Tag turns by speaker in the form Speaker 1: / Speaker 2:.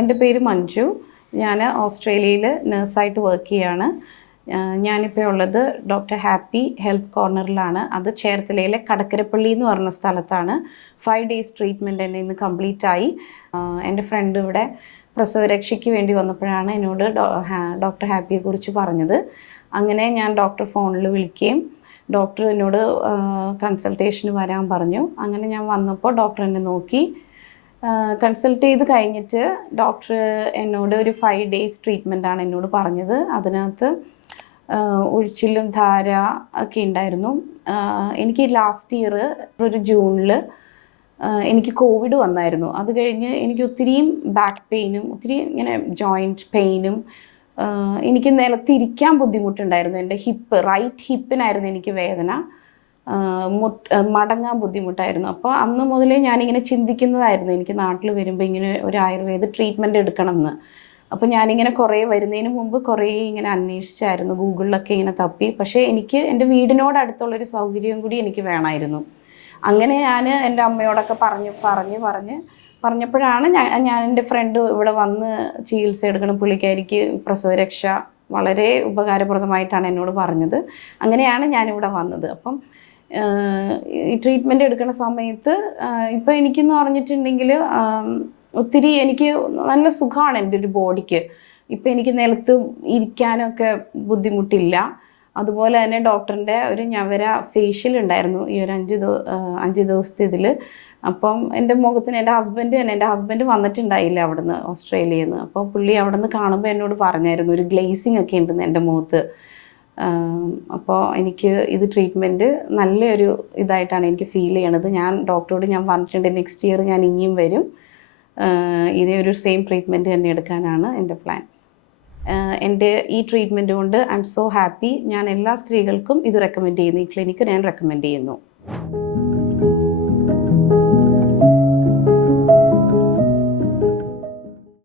Speaker 1: എന്റെ പേര് മഞ്ജു. ഞാൻ ഓസ്ട്രേലിയയിൽ നേഴ്സായിട്ട് വർക്ക് ചെയ്യാണ്. ഞാനിപ്പോൾ ഉള്ളത് ഡോക്ടർ ഹാപ്പി ഹെൽത്ത് കോർണറിലാണ്. അത് ചേർത്തലയിലെ കടക്കരപ്പള്ളി എന്ന് പറഞ്ഞ സ്ഥലത്താണ്. ഫൈവ് ഡേയ്സ് ട്രീറ്റ്മെന്റ് എന്നെ ഇന്ന് കംപ്ലീറ്റ് ആയി. എന്റെ ഫ്രണ്ട് ഇവിടെ പ്രസവരക്ഷയ്ക്ക് വേണ്ടി വന്നപ്പോഴാണ് എന്നോട് ഡോക്ടർ ഹാപ്പിയെ കുറിച്ച് പറഞ്ഞത്. അങ്ങനെ ഞാൻ ഡോക്ടർ ഫോണിൽ വിളിക്കുകയും ഡോക്ടർ എന്നോട് കൺസൾട്ടേഷന് വരാൻ പറഞ്ഞു. അങ്ങനെ ഞാൻ വന്നപ്പോൾ ഡോക്ടർ എന്നെ നോക്കി. കൺസൾട്ട് ചെയ്ത് കഴിഞ്ഞിട്ട് ഡോക്ടർ എന്നോട് ഒരു ഫൈവ് ഡേയ്സ് ട്രീറ്റ്മെന്റ് ആണ് എന്നോട് പറഞ്ഞത്. അതിനകത്ത് ഒഴിച്ചിലും ധാര ഒക്കെ ഉണ്ടായിരുന്നു. എനിക്ക് ലാസ്റ്റ് ഇയർ ഒരു ജൂണിൽ എനിക്ക് കോവിഡ് വന്നായിരുന്നു. അത് കഴിഞ്ഞ് എനിക്ക് ഒത്തിരിയും ബാക്ക് പെയിനും ഒത്തിരി ഇങ്ങനെ ജോയിന്റ് പെയിനും എനിക്ക് നിലത്തിരിക്കാൻ ബുദ്ധിമുട്ടുണ്ടായിരുന്നു. എന്റെ ഹിപ്പ് റൈറ്റ് ഹിപ്പിനായിരുന്നു എനിക്ക് വേദന. മടങ്ങാൻ ബുദ്ധിമുട്ടായിരുന്നു. അപ്പോൾ അന്ന് മുതലേ ഞാനിങ്ങനെ ചിന്തിക്കുന്നതായിരുന്നു. എനിക്ക് നാട്ടിൽ വരുമ്പോൾ ഇങ്ങനെ ഒരു ആയുർവേദ ട്രീറ്റ്മെന്റ് എടുക്കണം എന്ന് അപ്പോൾ ഞാനിങ്ങനെ കുറേ വരുന്നതിന് മുമ്പ് കുറേ ഇങ്ങനെ അന്വേഷിച്ചായിരുന്നു. ഗൂഗിളിലൊക്കെ ഇങ്ങനെ തപ്പി. പക്ഷേ എനിക്ക് എന്റെ വീടിനോട് അടുത്തുള്ളൊരു സൗകര്യം കൂടി എനിക്ക് വേണമായിരുന്നു. അങ്ങനെ ഞാൻ എന്റെ അമ്മയോടൊക്കെ പറഞ്ഞ് പറഞ്ഞ് പറഞ്ഞ്. പറഞ്ഞപ്പോഴാണ് ഞാൻ ഞാൻ എന്റെ ഫ്രണ്ട് ഇവിടെ വന്ന് ചികിത്സ എടുക്കണം. പുള്ളിക്കാരിക്ക് പ്രസവരക്ഷ വളരെ ഉപകാരപ്രദമായിട്ടാണ് എന്നോട് പറഞ്ഞത്. അങ്ങനെയാണ് ഞാനിവിടെ വന്നത്. അപ്പം ഈ ട്രീറ്റ്മെന്റ് എടുക്കുന്ന സമയത്ത് ഇപ്പോൾ എനിക്കെന്ന് പറഞ്ഞിട്ടുണ്ടെങ്കിൽ ഒത്തിരി എനിക്ക് നല്ല സുഖമാണ് എന്റെ ഒരു ബോഡിക്ക്. ഇപ്പം എനിക്ക് നിലത്ത് ഇരിക്കാനൊക്കെ ബുദ്ധിമുട്ടില്ല. അതുപോലെ തന്നെ ഡോക്ടറിന്റെ ഒരു ഞവര ഫേഷ്യൽ ഉണ്ടായിരുന്നു ഈ ഒരു അഞ്ച് ദിവ അഞ്ച് ദിവസത്തെ ഇതിൽ അപ്പം എന്റെ മുഖത്തിന് എന്റെ ഹസ്ബൻഡ് തന്നെ എന്റെ ഹസ്ബൻഡ് വന്നിട്ടുണ്ടായില്ല അവിടുന്ന് ഓസ്ട്രേലിയയിൽ നിന്ന്. അപ്പോൾ പുള്ളി അവിടെ നിന്ന് കാണുമ്പോൾ എന്നോട് പറഞ്ഞായിരുന്നു ഒരു ഗ്ലേസിങ് ഒക്കെ ഉണ്ടെന്ന് എന്റെ മുഖത്ത്. അപ്പോൾ എനിക്ക് ഇത് ട്രീറ്റ്മെന്റ് നല്ലൊരു ഇതായിട്ടാണ് എനിക്ക് ഫീൽ ചെയ്യണത്. ഞാൻ ഡോക്ടറോട് ഞാൻ പറഞ്ഞിട്ടുണ്ട് നെക്സ്റ്റ് ഇയർ ഞാൻ ഇനിയും വരും. ഇതേ ഒരു സെയിം ട്രീറ്റ്മെന്റ് തന്നെ എടുക്കാനാണ് എന്റെ പ്ലാൻ എന്റെ ഈ ട്രീറ്റ്മെന്റ് കൊണ്ട് ഐ എം സോ ഹാപ്പി ഞാൻ എല്ലാ സ്ത്രീകൾക്കും ഇത് റെക്കമെൻഡ് ചെയ്യുന്നു. ഈ ക്ലിനിക്ക് ഞാൻ റെക്കമെൻഡ് ചെയ്യുന്നു.